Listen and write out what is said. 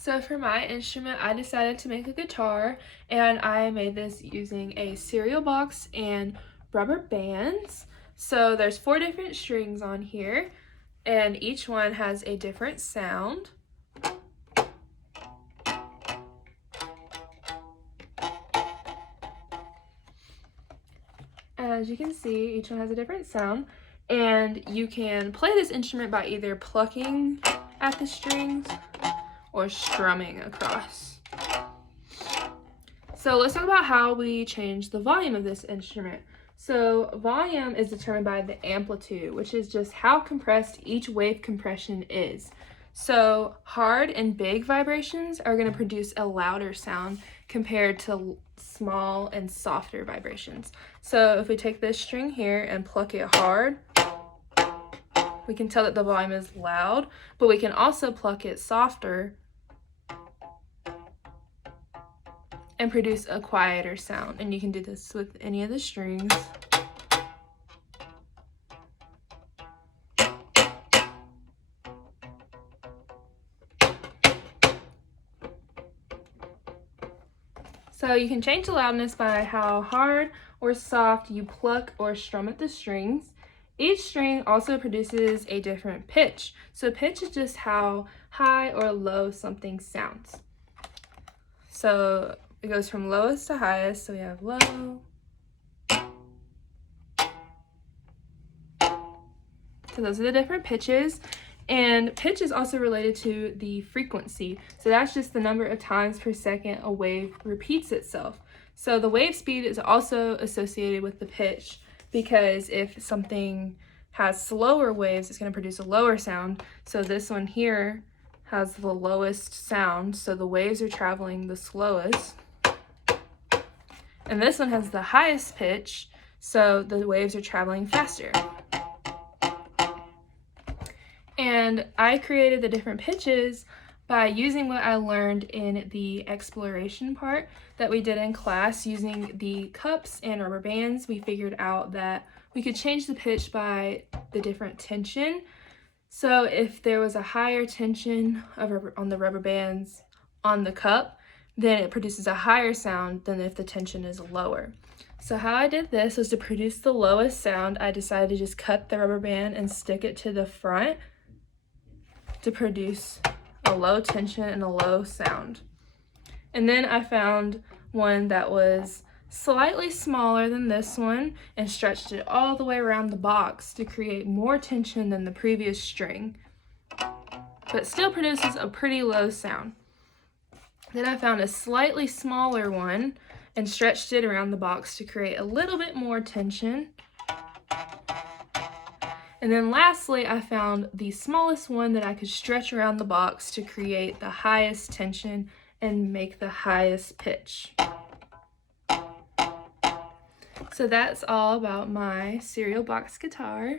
So for my instrument, I decided to make a guitar, and I made this using a cereal box and rubber bands. So there's 4 different strings on here, and each one has a different sound. As you can see, each one has a different sound, and you can play this instrument by either plucking at the strings or strumming across. So let's talk about how we change the volume of this instrument. So volume is determined by the amplitude, which is just how compressed each wave compression is. So hard and big vibrations are going to produce a louder sound compared to small and softer vibrations. So if we take this string here and pluck it hard, we can tell that the volume is loud, but we can also pluck it softer and produce a quieter sound. And you can do this with any of the strings. So you can change the loudness by how hard or soft you pluck or strum at the strings. Each string also produces a different pitch. So pitch is just how high or low something sounds. So it goes from lowest to highest. So we have low. So those are the different pitches. And pitch is also related to the frequency. So that's just the number of times per second a wave repeats itself. So the wave speed is also associated with the pitch, because if something has slower waves, it's going to produce a lower sound. So this one here has the lowest sound, so the waves are traveling the slowest. And this one has the highest pitch, so the waves are traveling faster. And I created the different pitches by using what I learned in the exploration part that we did in class. Using the cups and rubber bands, we figured out that we could change the pitch by the different tension. So if there was a higher tension on the rubber bands on the cup, then it produces a higher sound than if the tension is lower. So how I did this was to produce the lowest sound. I decided to just cut the rubber band and stick it to the front to produce a low tension and a low sound. And then I found one that was slightly smaller than this one and stretched it all the way around the box to create more tension than the previous string, but still produces a pretty low sound. Then I found a slightly smaller one and stretched it around the box to create a little bit more tension. And then lastly, I found the smallest one that I could stretch around the box to create the highest tension and make the highest pitch. So that's all about my cereal box guitar.